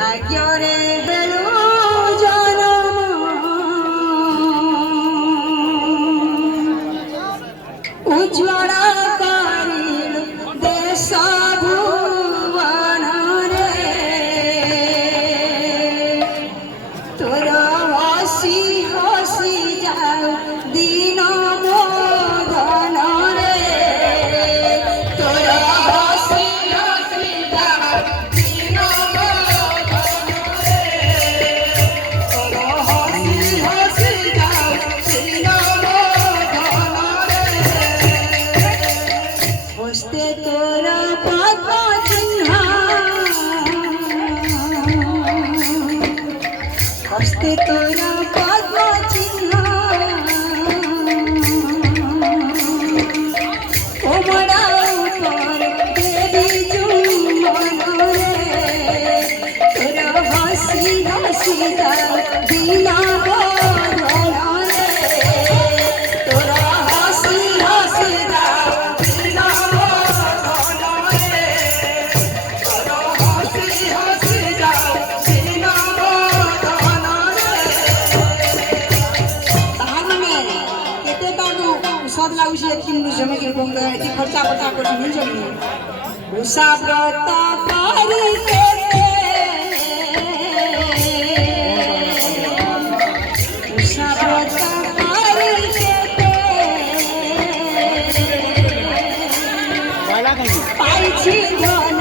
ভাগ্যরে বেলু জনম উজ্জ্বল করিল দেশ ভুবনরে তোর হসি হসি যাও দিন মোদনরে তোর হসি হসি যাও দিন মোদনরে তোর হসি হসি যাও দিন মোদনরে বসতে তোর পদ চিহ্ন হস্তে তোরা পদ্ম চিহ্ন ওমরা উপর দেবী চুম্বনরে তোরা হাসি হাসি যাও দিনা বদনরে তোরা হাসি হাসি যাও দিনা বদনরে তোরা হাসি হাসি যাও দিনা सदला उसी किन्नु समय के बोंगा की खर्चा पता को मिल जाएगी उसा व्रत पारी के उसा व्रत पारी के पाई छी धन